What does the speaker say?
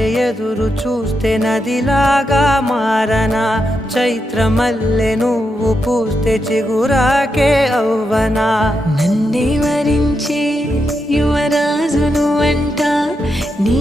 వలె ఎదురు చూస్తే నదిలాగా మారనా, చైత్రమల్లె నువ్వు పూస్తే చిగురాకే అవ్వనా. నన్నే వరించే యువరాజును అంట నీ